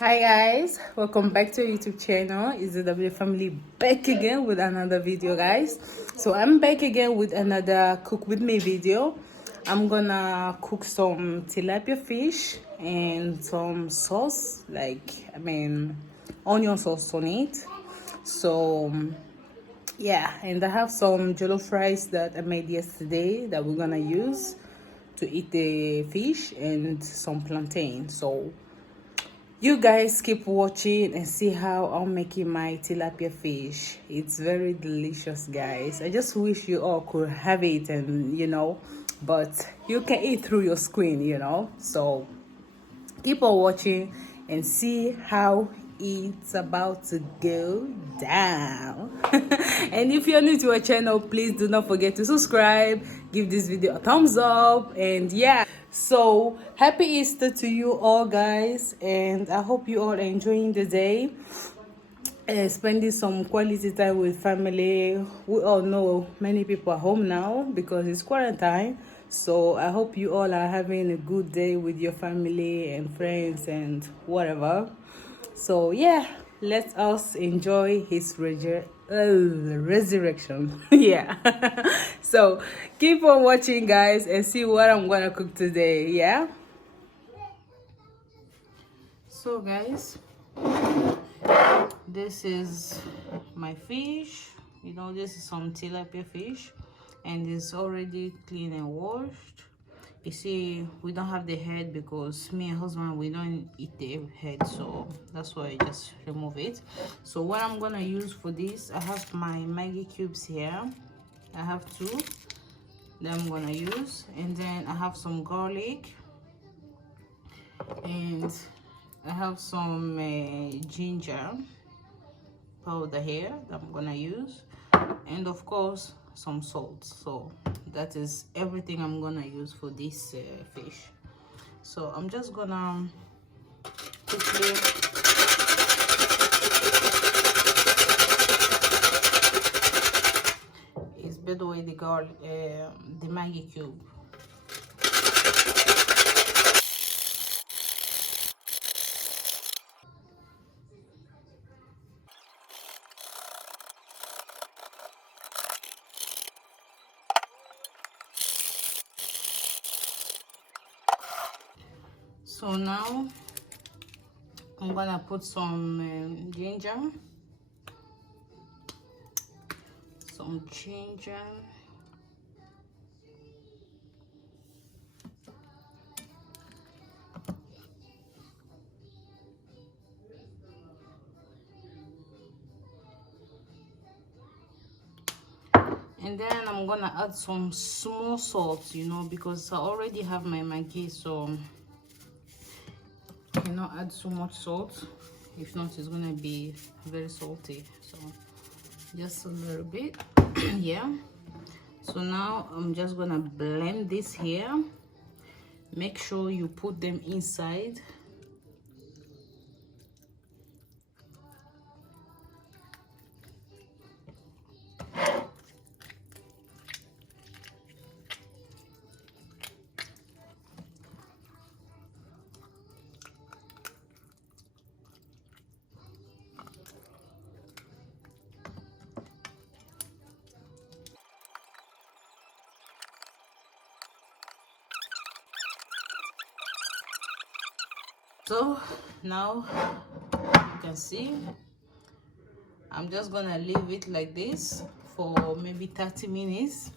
Hi guys, welcome back to our YouTube channel. It's the W family back again with another video, guys. So I'm back again with another cook with me video. I'm gonna cook some tilapia fish and some sauce, onion sauce on it. So yeah, and I have some jollof rice that I made yesterday that we're gonna use to eat the fish, and some plantain. So you guys keep watching and see how I'm making my tilapia fish. It's very delicious, guys. I just wish you all could have it, and but you can eat through your screen. So keep on watching and see how it's about to go down. And if you're new to our channel, please do not forget to subscribe, give this video a thumbs up, and yeah. So happy Easter to you all, guys, and I hope you all are enjoying the day, spending some quality time with family. We all know many people are home now because it's quarantine, so I hope you all are having a good day with your family and friends and whatever. So yeah, let us enjoy his resurrection. Yeah. So keep on watching, guys, and see what I'm gonna cook today. Yeah. So guys, this is my fish. This is some tilapia fish, and it's already clean and washed. You see, we don't have the head because me and husband, we don't eat the head, so that's why I just remove it. So what I'm gonna use for this, I have my Maggie cubes here. I have two that I'm gonna use, and then I have some garlic, and I have some ginger powder here that I'm gonna use, and of course some salt. So that is everything I'm gonna use for this fish. So I'm just gonna quickly is better with the garlic, the Maggie cube. So now I'm gonna put some ginger, and then I'm gonna add some small salt, because I already have my Maggi, so I cannot add so much salt. If not, it's gonna be very salty. So just a little bit. Yeah. So now I'm just gonna blend this here. Make sure you put them inside. So now you can see I'm just gonna leave it like this for maybe 30 minutes,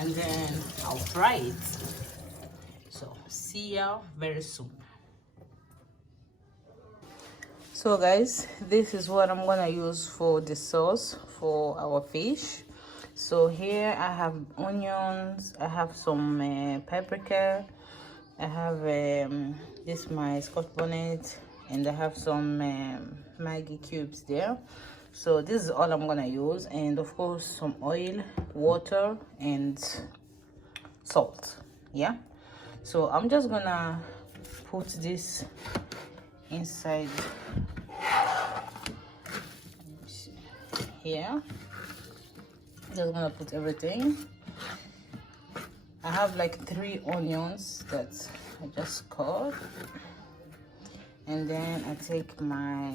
and then I'll fry it. So see ya very soon. So guys, this is what I'm gonna use for the sauce for our fish. So here I have onions, I have some paprika, I have this my scotch bonnet, and I have some Maggie cubes there. So this is all I'm gonna use, and of course some oil, water, and salt. Yeah. So I'm just gonna put this inside here. Just gonna put everything. I have like 3 onions that I just cut, And then I take my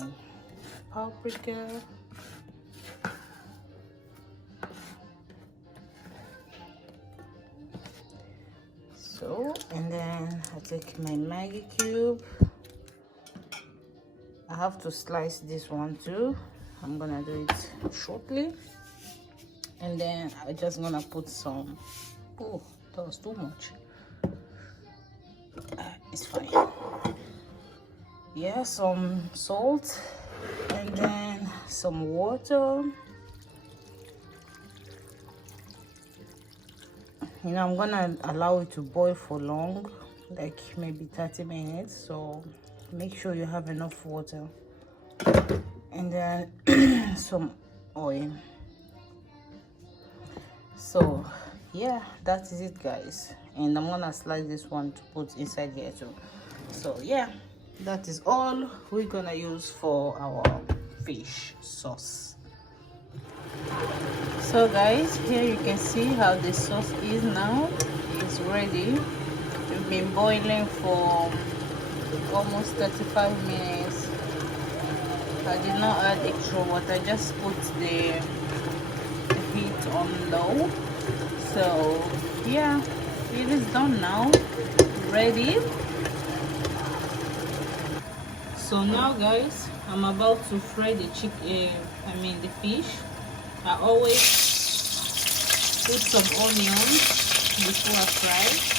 paprika. So, and then I take my Maggie cube. I have to slice this one too. I'm gonna do it shortly. And then I'm just gonna put some, oh, that was too much. It's fine. Yeah, some salt and then some water. You know, I'm gonna allow it to boil for long, like maybe 30 minutes. So make sure you have enough water. And then some oil. So yeah, that is it, guys. And I'm gonna slice this one to put inside here too. So yeah, that is all we're gonna use for our fish sauce. So guys, here you can see how the sauce is now. It's ready. It's been boiling for almost 35 minutes. I did not add extra water, I just put the heat on low. So yeah, it is done now, ready. So now guys, I'm about to fry the chicken, the fish. I always put some onions before I fry.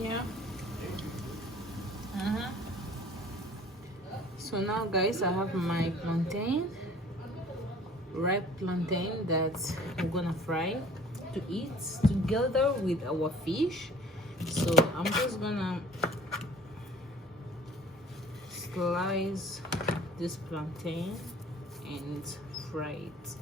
Yeah. So now guys, I have my plantain, ripe plantain that we're gonna fry to eat together with our fish. So I'm just gonna slice this plantain and fry it.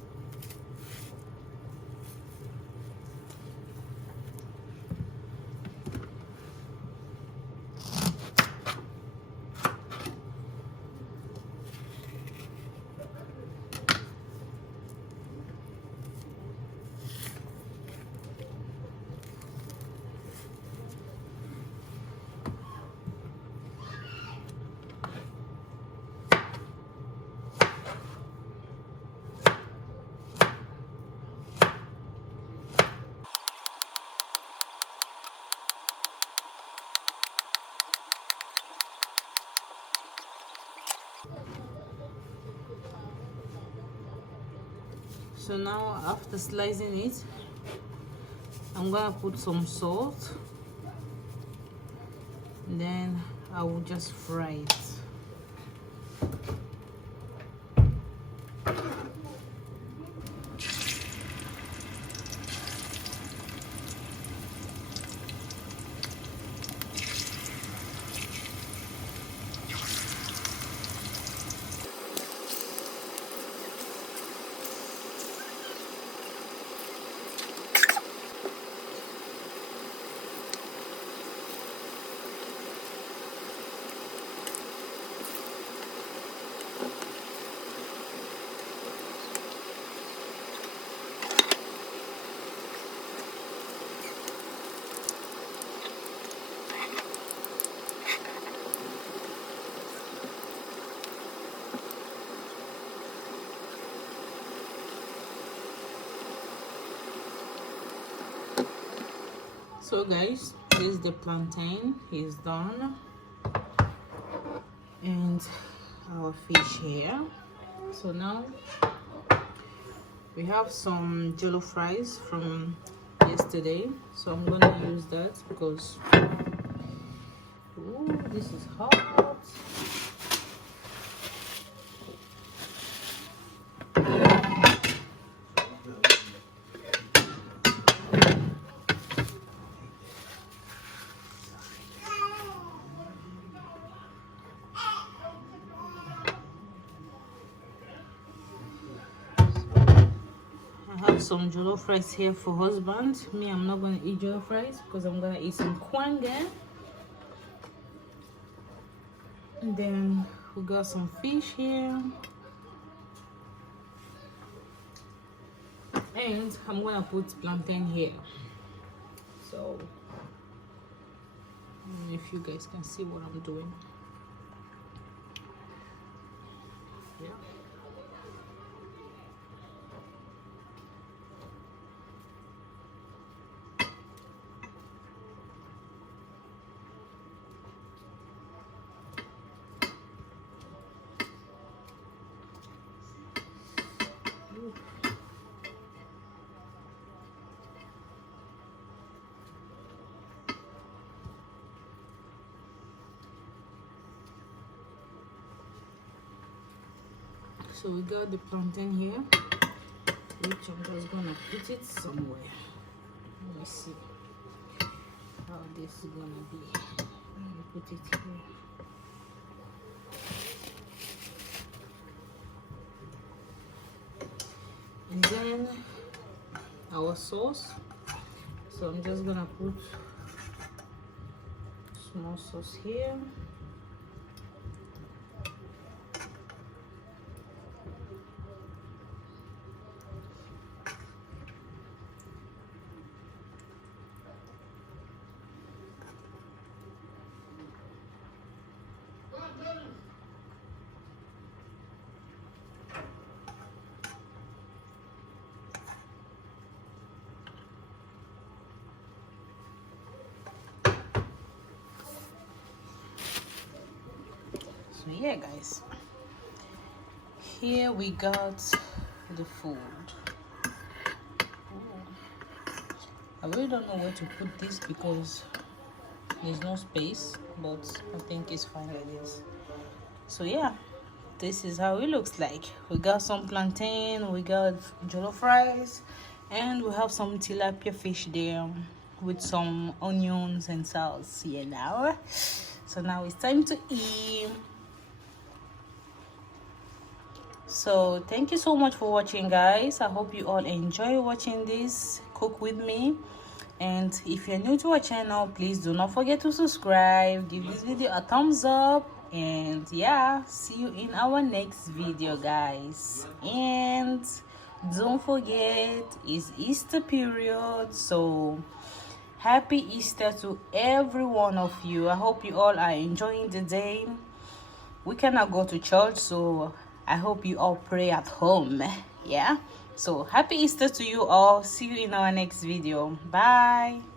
So now after slicing it, I'm gonna put some salt, then I will just fry it. So guys, this is the plantain is done, and our fish here. So now we have some jollof rice from yesterday, so I'm gonna use that because this is hot. Some jollof rice here for husband. Me, I'm not gonna eat jollof rice because I'm gonna eat some kwanga. And then we got some fish here, and I'm gonna put plantain here. So I don't know if you guys can see what I'm doing. Yeah. So we got the plantain here, which I'm just gonna put it somewhere. Let me see how this is gonna be. I'm gonna put it here. And then our sauce. So I'm just gonna put small sauce here. So yeah guys, here we got the food. I really don't know where to put this because there's no space, but I think it's fine like this. So yeah, this is how it looks like. We got some plantain, we got jollof rice, and we have some tilapia fish there with some onions and sauce, you know. So now it's time to eat. So thank you so much for watching guys. I hope you all enjoy watching this cook with me, and if you're new to our channel, please do not forget to subscribe, give this video a thumbs up, and yeah, see you in our next video guys. And don't forget, it's Easter period, so happy Easter to every one of you. I hope you all are enjoying the day. We cannot go to church, so I hope you all pray at home. Yeah, so happy Easter to you all. See you in our next video. Bye.